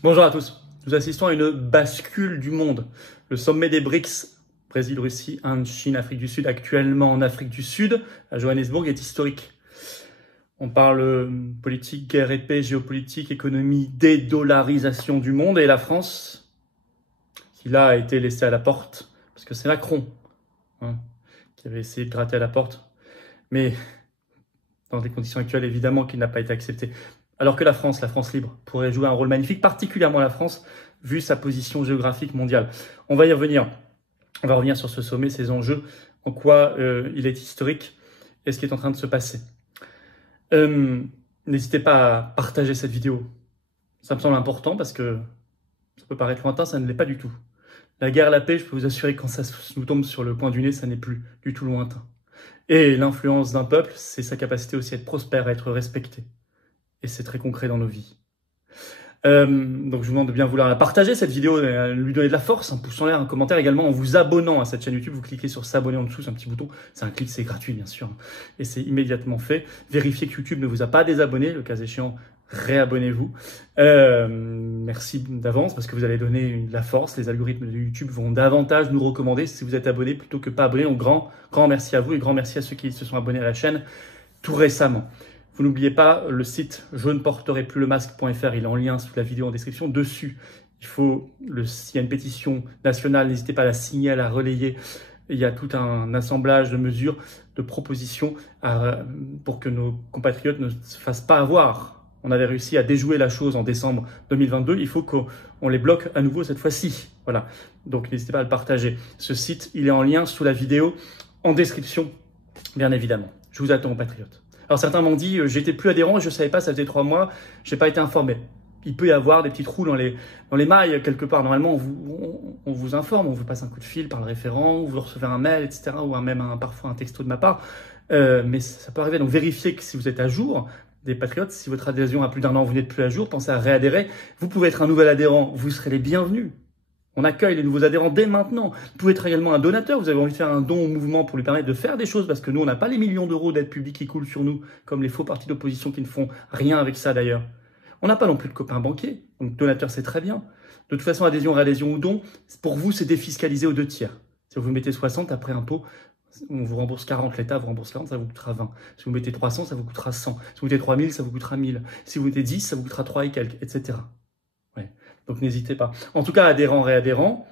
Bonjour à tous. Nous assistons à une bascule du monde. Le sommet des BRICS, Brésil, Russie, Inde, Chine, Afrique du Sud, actuellement en Afrique du Sud, à Johannesburg, est historique. On parle politique, guerre et paix, géopolitique, économie, dédollarisation du monde. Et la France, qui là a été laissée à la porte, parce que c'est Macron qui avait essayé de gratter à la porte. Mais dans des conditions actuelles, évidemment, qu'il n'a pas été accepté. Alors que la France libre, pourrait jouer un rôle magnifique, particulièrement la France, vu sa position géographique mondiale. On va y revenir. On va revenir sur ce sommet, ses enjeux, en quoi il est historique et ce qui est en train de se passer. N'hésitez pas à partager cette vidéo. Ça me semble important parce que ça peut paraître lointain, ça ne l'est pas du tout. La guerre, la paix, je peux vous assurer que quand ça nous tombe sur le coin du nez, ça n'est plus du tout lointain. Et l'influence d'un peuple, c'est sa capacité aussi à être prospère, à être respecté. Et c'est très concret dans nos vies. Donc je vous demande de bien vouloir la partager cette vidéo, lui donner de la force, un pouce en l'air, un commentaire également en vous abonnant à cette chaîne YouTube. Vous cliquez sur s'abonner en dessous, c'est un petit bouton, c'est un clic, c'est gratuit bien sûr, et c'est immédiatement fait. Vérifiez que YouTube ne vous a pas désabonné, le cas échéant, réabonnez-vous. Merci d'avance parce que vous allez donner de la force, les algorithmes de YouTube vont davantage nous recommander si vous êtes abonné plutôt que pas abonné. Donc grand merci à vous et grand merci à ceux qui se sont abonnés à la chaîne tout récemment. Vous n'oubliez pas le site je ne porterai plus le masque.fr, il est en lien sous la vidéo en description. Dessus, s'il y a une pétition nationale, n'hésitez pas à la signer, à la relayer. Il y a tout un assemblage de mesures, de propositions pour que nos compatriotes ne se fassent pas avoir. On avait réussi à déjouer la chose en décembre 2022, il faut qu'on les bloque à nouveau cette fois-ci. Voilà, donc n'hésitez pas à le partager. Ce site, il est en lien sous la vidéo en description, bien évidemment. Je vous attends, compatriotes. Alors certains m'ont dit, j'étais plus adhérent, je ne savais pas, ça faisait 3 mois, je n'ai pas été informé. Il peut y avoir des petits trous dans les mailles quelque part. Normalement, on vous informe, on vous passe un coup de fil par le référent, ou vous recevez un mail, etc. Ou parfois un texto de ma part. Mais ça peut arriver. Donc vérifiez que si vous êtes à jour, des patriotes, si votre adhésion a plus d'1 an, vous n'êtes plus à jour, pensez à réadhérer. Vous pouvez être un nouvel adhérent, vous serez les bienvenus. On accueille les nouveaux adhérents dès maintenant. Vous pouvez être également un donateur. Vous avez envie de faire un don au mouvement pour lui permettre de faire des choses parce que nous, on n'a pas les millions d'euros d'aide publique qui coulent sur nous, comme les faux partis d'opposition qui ne font rien avec ça d'ailleurs. On n'a pas non plus de copains banquiers. Donc, donateur, c'est très bien. De toute façon, adhésion, réadhésion ou don, pour vous, c'est défiscalisé aux 2 tiers. Si vous mettez 60, après impôt, on vous rembourse 40, l'État vous rembourse 40, ça vous coûtera 20. Si vous mettez 300, ça vous coûtera 100. Si vous mettez 3000, ça vous coûtera 1000. Si vous mettez 10, ça vous coûtera 3 et quelques, etc. Ouais. Donc, n'hésitez pas. En tout cas, adhérents, réadhérents,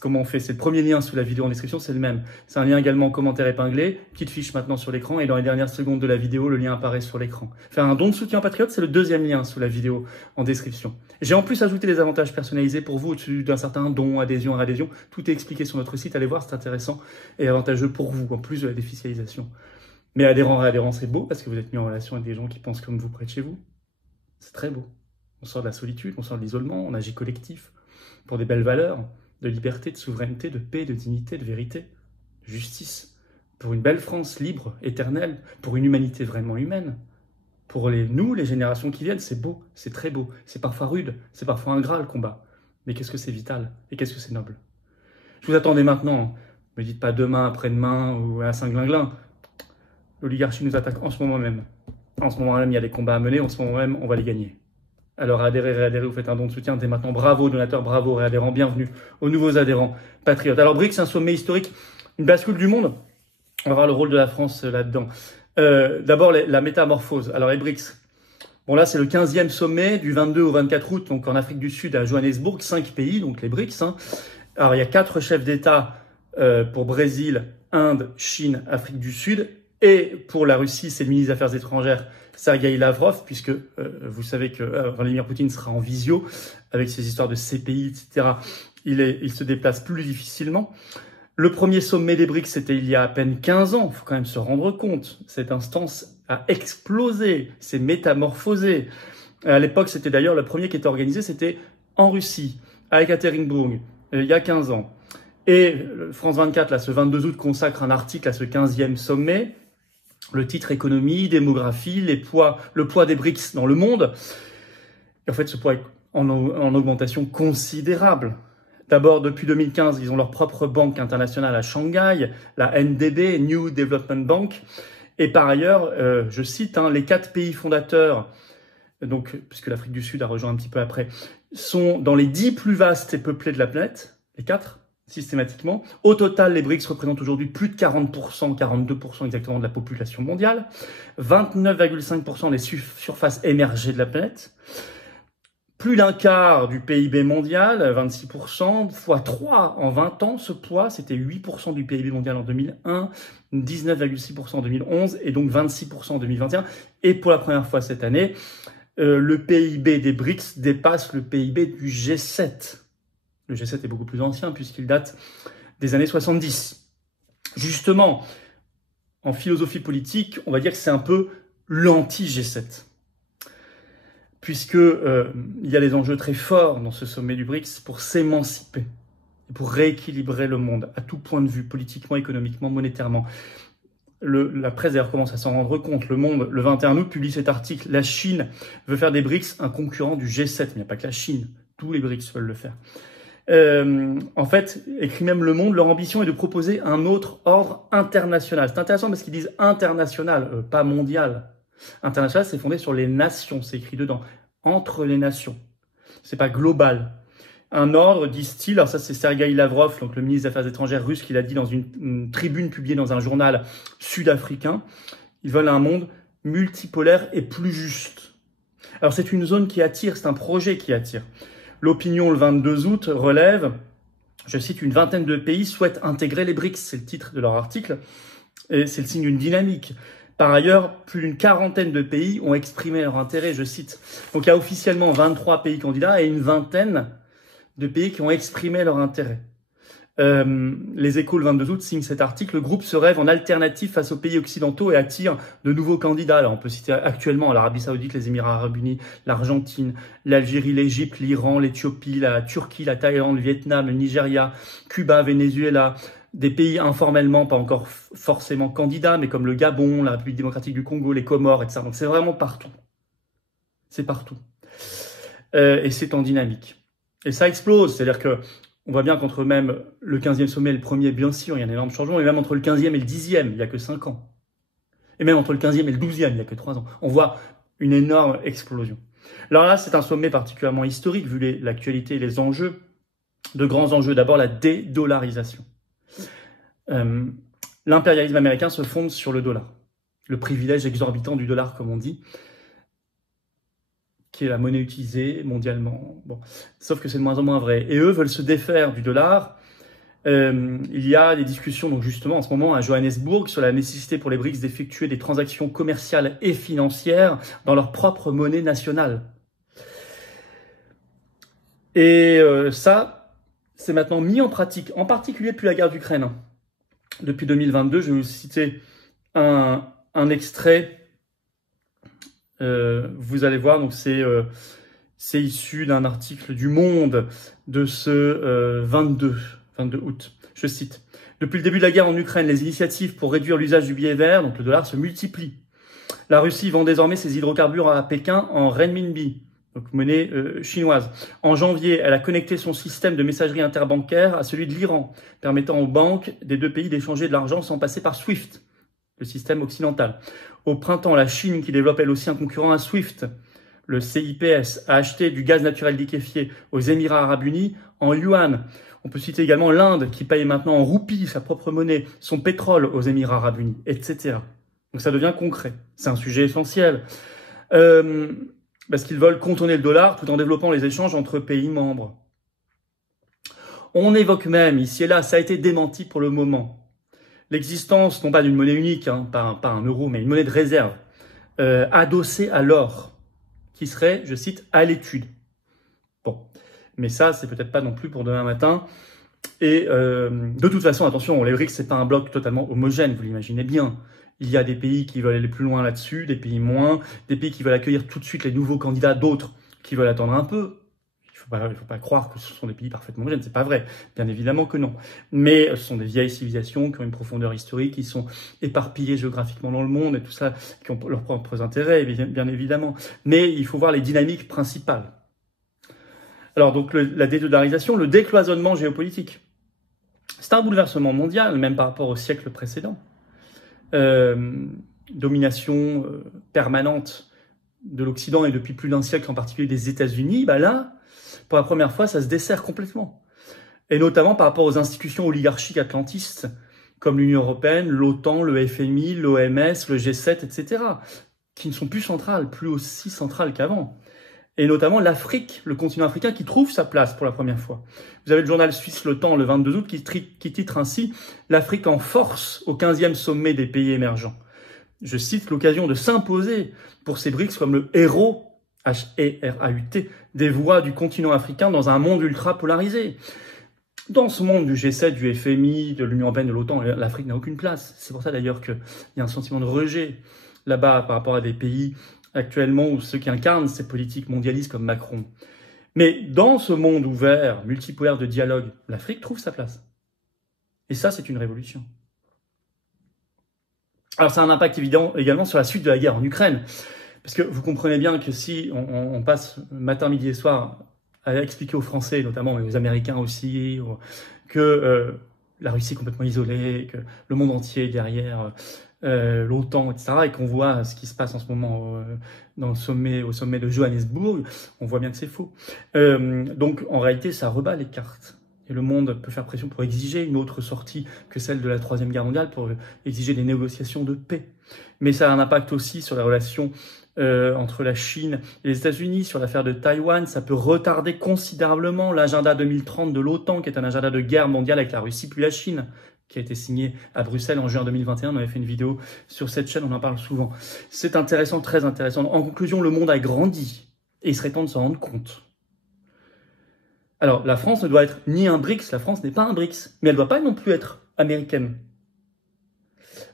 comment on fait? C'est le premier lien sous la vidéo en description, c'est le même. C'est un lien également en commentaire épinglé, petite fiche maintenant sur l'écran et dans les dernières secondes de la vidéo, le lien apparaît sur l'écran. Faire un don de soutien patriote, c'est le 2e lien sous la vidéo en description. J'ai en plus ajouté des avantages personnalisés pour vous au-dessus d'un certain don, adhésion, réadhésion. Tout est expliqué sur notre site, allez voir, c'est intéressant et avantageux pour vous, en plus de la défiscalisation. Mais adhérent, réadhérent, c'est beau parce que vous êtes mis en relation avec des gens qui pensent comme vous près de chez vous. C'est très beau. On sort de la solitude, on sort de l'isolement, on agit collectif pour des belles valeurs. De liberté, de souveraineté, de paix, de dignité, de vérité, de justice, pour une belle France libre, éternelle, pour une humanité vraiment humaine. Pour nous, les générations qui viennent, c'est beau, c'est très beau, c'est parfois rude, c'est parfois ingrat le combat. Mais qu'est-ce que c'est vital et qu'est-ce que c'est noble? Je vous attendais maintenant, ne me dites pas demain, après-demain ou à Saint-Glinglin. L'oligarchie nous attaque en ce moment même. En ce moment même, il y a des combats à mener, en ce moment même, on va les gagner. Alors adhérez, réadhérez, vous faites un don de soutien dès maintenant. Bravo donateurs, bravo réadhérents, bienvenue aux nouveaux adhérents patriotes. Alors BRICS, c'est un sommet historique, une bascule du monde. On va voir le rôle de la France là-dedans. D'abord la métamorphose. Alors les BRICS, bon là c'est le 15e sommet du 22 au 24 août, donc en Afrique du Sud à Johannesburg, 5 pays, donc les BRICS. Alors il y a 4 chefs d'État pour Brésil, Inde, Chine, Afrique du Sud. Et pour la Russie, c'est le ministre des Affaires étrangères, Sergueï Lavrov, puisque vous savez que Vladimir Poutine sera en visio avec ses histoires de CPI, etc. Il se déplace plus difficilement. Le premier sommet des BRICS, c'était il y a à peine 15 ans. Il faut quand même se rendre compte. Cette instance a explosé, s'est métamorphosée. À l'époque, c'était d'ailleurs le premier qui était organisé, c'était en Russie, à Ekaterinbourg, il y a 15 ans. Et France 24, là, ce 22 août, consacre un article à ce 15e sommet. Le titre économie, démographie, le poids des BRICS dans le monde. Et en fait, ce poids est en augmentation considérable. D'abord, depuis 2015, ils ont leur propre banque internationale à Shanghai, la NDB, New Development Bank. Et par ailleurs, je cite, les 4 pays fondateurs donc, puisque l'Afrique du Sud a rejoint un petit peu après, sont dans les 10 plus vastes et peuplés de la planète, les 4, systématiquement. Au total, les BRICS représentent aujourd'hui plus de 40%, 42% exactement de la population mondiale, 29,5% des surfaces émergées de la planète, plus d'un quart du PIB mondial, 26%, fois 3 en 20 ans, ce poids, c'était 8% du PIB mondial en 2001, 19,6% en 2011 et donc 26% en 2021. Et pour la première fois cette année, le PIB des BRICS dépasse le PIB du G7. Le G7 est beaucoup plus ancien puisqu'il date des années 70. Justement, en philosophie politique, on va dire que c'est un peu l'anti-G7. Puisque il y a des enjeux très forts dans ce sommet du BRICS pour s'émanciper et pour rééquilibrer le monde à tout point de vue, politiquement, économiquement, monétairement. La presse d'ailleurs commence à s'en rendre compte. Le Monde, le 21 août, publie cet article. La Chine veut faire des BRICS un concurrent du G7. Mais il n'y a pas que la Chine. Tous les BRICS veulent le faire. En fait, écrit même Le Monde, leur ambition est de proposer un autre ordre international. C'est intéressant parce qu'ils disent international, pas mondial. International, c'est fondé sur les nations, c'est écrit dedans. Entre les nations. C'est pas global. Un ordre, disent-ils, alors ça c'est Sergueï Lavrov, donc le ministre des Affaires étrangères russe, qui l'a dit dans une tribune publiée dans un journal sud-africain. Ils veulent un monde multipolaire et plus juste. Alors c'est une zone qui attire, c'est un projet qui attire. L'Opinion, le 22 août, relève, je cite, une vingtaine de pays souhaitent intégrer les BRICS, c'est le titre de leur article, et c'est le signe d'une dynamique. Par ailleurs, plus d'une quarantaine de pays ont exprimé leur intérêt, je cite. Donc il y a officiellement 23 pays candidats et une vingtaine de pays qui ont exprimé leur intérêt. Les Échos, le 22 août, signent cet article. Le groupe se rêve en alternative face aux pays occidentaux et attire de nouveaux candidats. Alors, on peut citer actuellement l'Arabie Saoudite, les Émirats Arabes Unis, l'Argentine, l'Algérie, l'Égypte, l'Iran, l'Éthiopie, la Turquie, la Thaïlande, le Vietnam, le Nigeria, Cuba, Venezuela, des pays informellement pas encore forcément candidats, mais comme le Gabon, la République démocratique du Congo, les Comores, etc. Donc c'est vraiment partout. C'est partout. Et c'est en dynamique. Et ça explose, c'est-à-dire que on voit bien qu'entre même le 15e sommet et le premier, bien sûr, il y a un énorme changement, et même entre le 15e et le 10e, il n'y a que 5 ans. Et même entre le 15e et le 12e, il n'y a que 3 ans. On voit une énorme explosion. Alors là, c'est un sommet particulièrement historique, vu l'actualité et les enjeux, de grands enjeux. D'abord, la dédollarisation. L'impérialisme américain se fonde sur le dollar. Le privilège exorbitant du dollar, comme on dit, qui est la monnaie utilisée mondialement. Bon. Sauf que c'est de moins en moins vrai. Et eux veulent se défaire du dollar. Il y a des discussions, donc justement, en ce moment, à Johannesburg, sur la nécessité pour les BRICS d'effectuer des transactions commerciales et financières dans leur propre monnaie nationale. Et ça, c'est maintenant mis en pratique, en particulier depuis la guerre d'Ukraine. Depuis 2022, je vais vous citer un extrait. Vous allez voir, donc c'est issu d'un article du Monde de ce 22 août. Je cite. Depuis le début de la guerre en Ukraine, les initiatives pour réduire l'usage du billet vert, donc le dollar, se multiplient. La Russie vend désormais ses hydrocarbures à Pékin en renminbi, donc monnaie chinoise. En janvier, elle a connecté son système de messagerie interbancaire à celui de l'Iran, permettant aux banques des deux pays d'échanger de l'argent sans passer par SWIFT, le système occidental. Au printemps, la Chine, qui développe elle aussi un concurrent à SWIFT, le CIPS, a acheté du gaz naturel liquéfié aux Émirats Arabes Unis en yuan. On peut citer également l'Inde, qui paye maintenant en roupies, sa propre monnaie, son pétrole aux Émirats Arabes Unis, etc. Donc ça devient concret. C'est un sujet essentiel. Parce qu'ils veulent contourner le dollar tout en développant les échanges entre pays membres. On évoque même, ici et là, ça a été démenti pour le moment, l'existence, non pas d'une monnaie unique, hein, pas un euro, mais une monnaie de réserve, adossée à l'or, qui serait, je cite, à l'étude. Bon, mais ça, c'est peut-être pas non plus pour demain matin. Et de toute façon, attention, les BRICS, c'est pas un bloc totalement homogène, vous l'imaginez bien. Il y a des pays qui veulent aller plus loin là-dessus, des pays moins, des pays qui veulent accueillir tout de suite les nouveaux candidats, d'autres qui veulent attendre un peu. Il faut pas croire que ce sont des pays parfaitement homogènes, c'est pas vrai. Bien évidemment que non. Mais ce sont des vieilles civilisations qui ont une profondeur historique, qui sont éparpillées géographiquement dans le monde et tout ça, qui ont leurs propres intérêts, bien évidemment. Mais il faut voir les dynamiques principales. Alors donc la dédollarisation, le décloisonnement géopolitique. C'est un bouleversement mondial, même par rapport au siècle précédent. Domination permanente de l'Occident et depuis plus d'un siècle, en particulier des États-Unis, bah là, pour la première fois, ça se dessert complètement. Et notamment par rapport aux institutions oligarchiques atlantistes, comme l'Union européenne, l'OTAN, le FMI, l'OMS, le G7, etc., qui ne sont plus centrales, plus aussi centrales qu'avant. Et notamment l'Afrique, le continent africain, qui trouve sa place pour la première fois. Vous avez le journal suisse Le Temps, le 22 août, qui titre ainsi « L'Afrique en force au 15e sommet des pays émergents ». Je cite, l'occasion de s'imposer pour ces BRICS comme le héros, H-E-R-A-U-T, des voix du continent africain dans un monde ultra polarisé. Dans ce monde du G7, du FMI, de l'Union européenne, de l'OTAN, l'Afrique n'a aucune place. C'est pour ça d'ailleurs qu'il y a un sentiment de rejet là-bas par rapport à des pays actuellement où ceux qui incarnent ces politiques mondialistes comme Macron. Mais dans ce monde ouvert, multipolaire de dialogue, l'Afrique trouve sa place. Et ça, c'est une révolution. Alors ça a un impact évident également sur la suite de la guerre en Ukraine. Parce que vous comprenez bien que si on passe matin, midi et soir à expliquer aux Français, notamment, mais aux Américains aussi, que la Russie est complètement isolée, que le monde entier est derrière l'OTAN, etc., et qu'on voit ce qui se passe en ce moment au sommet de Johannesburg, on voit bien que c'est faux. Donc, en réalité, ça rebat les cartes. Et le monde peut faire pression pour exiger une autre sortie que celle de la Troisième Guerre mondiale, pour exiger des négociations de paix. Mais ça a un impact aussi sur la relation entre la Chine et les États-Unis, sur l'affaire de Taïwan. Ça peut retarder considérablement l'agenda 2030 de l'OTAN, qui est un agenda de guerre mondiale avec la Russie puis la Chine, qui a été signé à Bruxelles en juin 2021. On avait fait une vidéo sur cette chaîne, on en parle souvent. C'est intéressant, très intéressant. En conclusion, le monde a grandi et il serait temps de s'en rendre compte. Alors, la France ne doit être ni un BRICS, la France n'est pas un BRICS, mais elle ne doit pas non plus être américaine.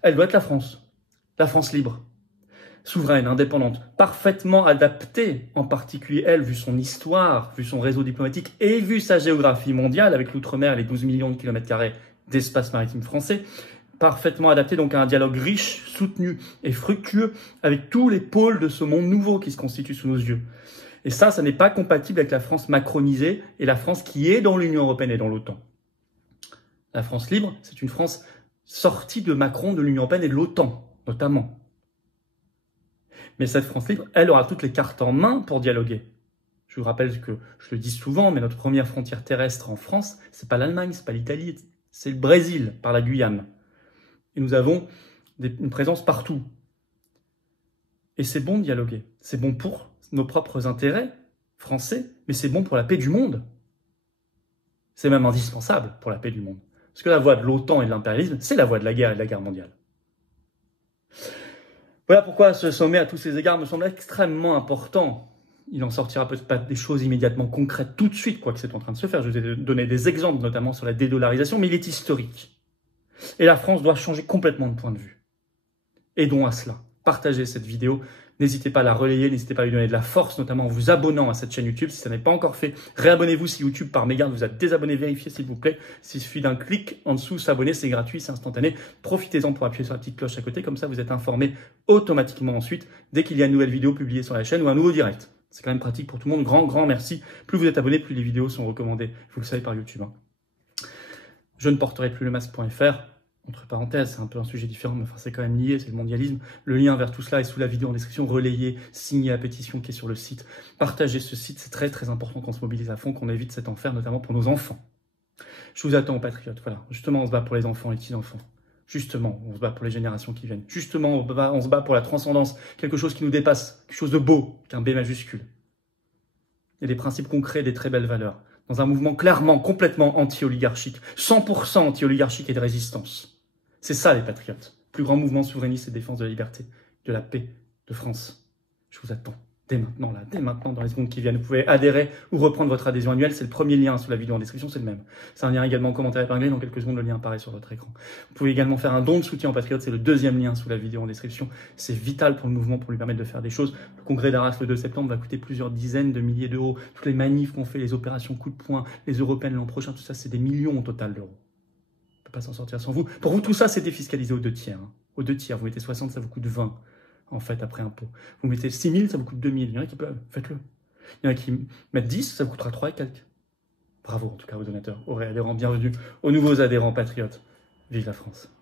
Elle doit être la France libre, souveraine, indépendante, parfaitement adaptée, en particulier elle, vu son histoire, vu son réseau diplomatique et vu sa géographie mondiale, avec l'outre-mer et les 12 millions de kilomètres carrés d'espace maritime français, parfaitement adaptée donc à un dialogue riche, soutenu et fructueux avec tous les pôles de ce monde nouveau qui se constitue sous nos yeux. Et ça n'est pas compatible avec la France macronisée et la France qui est dans l'Union européenne et dans l'OTAN. La France libre, c'est une France sortie de Macron, de l'Union européenne et de l'OTAN, notamment. Mais cette France libre, elle aura toutes les cartes en main pour dialoguer. Je vous rappelle que, je le dis souvent, mais notre première frontière terrestre en France, c'est pas l'Allemagne, c'est pas l'Italie, c'est le Brésil, par la Guyane. Et nous avons une présence partout. Et c'est bon de dialoguer. C'est bon pour nos propres intérêts français, mais c'est bon pour la paix du monde. C'est même indispensable pour la paix du monde. Parce que la voie de l'OTAN et de l'impérialisme, c'est la voie de la guerre et de la guerre mondiale. Voilà pourquoi ce sommet, à tous ces égards, me semble extrêmement important. Il en sortira peut-être pas des choses immédiatement concrètes tout de suite, quoique c'est en train de se faire. Je vous ai donné des exemples, notamment sur la dédollarisation, mais il est historique. Et la France doit changer complètement de point de vue. Aidons à cela. Partagez cette vidéo. N'hésitez pas à la relayer, n'hésitez pas à lui donner de la force, notamment en vous abonnant à cette chaîne YouTube. Si ça n'est pas encore fait, réabonnez-vous si YouTube par mégarde vous a désabonné, vérifiez s'il vous plaît. Il suffit d'un clic en dessous, s'abonner, c'est gratuit, c'est instantané. Profitez-en pour appuyer sur la petite cloche à côté, comme ça vous êtes informé automatiquement ensuite dès qu'il y a une nouvelle vidéo publiée sur la chaîne ou un nouveau direct. C'est quand même pratique pour tout le monde. Grand merci. Plus vous êtes abonné, plus les vidéos sont recommandées. Vous le savez par YouTube. Je ne porterai plus le masque.fr. Entre parenthèses, c'est un peu un sujet différent, mais enfin, c'est quand même lié, c'est le mondialisme. Le lien vers tout cela est sous la vidéo en description. Relayez, signez la pétition qui est sur le site. Partagez ce site, c'est très important qu'on se mobilise à fond, qu'on évite cet enfer, notamment pour nos enfants. Je vous attends, patriotes. Voilà. Justement, on se bat pour les enfants, les petits-enfants. Justement, on se bat pour les générations qui viennent. Justement, on se bat pour la transcendance, quelque chose qui nous dépasse, quelque chose de beau, qu'un B majuscule. Il y a des principes concrets, des très belles valeurs. Dans un mouvement clairement, complètement anti-oligarchique, 100% anti-oligarchique et de résistance. C'est ça les patriotes. Plus grand mouvement souverainiste et défense de la liberté, de la paix, de France. Je vous attends. Dès maintenant, dans les secondes qui viennent. Vous pouvez adhérer ou reprendre votre adhésion annuelle. C'est le premier lien sous la vidéo en description, c'est le même. C'est un lien également en commentaire épinglé. Dans quelques secondes, le lien apparaît sur votre écran. Vous pouvez également faire un don de soutien aux patriotes. C'est le deuxième lien sous la vidéo en description. C'est vital pour le mouvement, pour lui permettre de faire des choses. Le congrès d'Arras le 2 septembre va coûter plusieurs dizaines de milliers d'euros. Toutes les manifs qu'on fait, les opérations coup de poing, les européennes l'an prochain, tout ça, c'est des millions au total d'euros. On ne peut pas s'en sortir sans vous. Pour vous, tout ça, c'est défiscalisé aux 2 tiers. Aux 2 tiers. Vous mettez 60, ça vous coûte 20. En fait, après impôt. Vous mettez 6 000, ça vous coûte 2 000. Il y en a qui peuvent, faites-le. Il y en a qui mettent 10, ça vous coûtera 3 et quelques. Bravo, en tout cas, aux donateurs, aux réadhérents. Bienvenue aux nouveaux adhérents patriotes. Vive la France.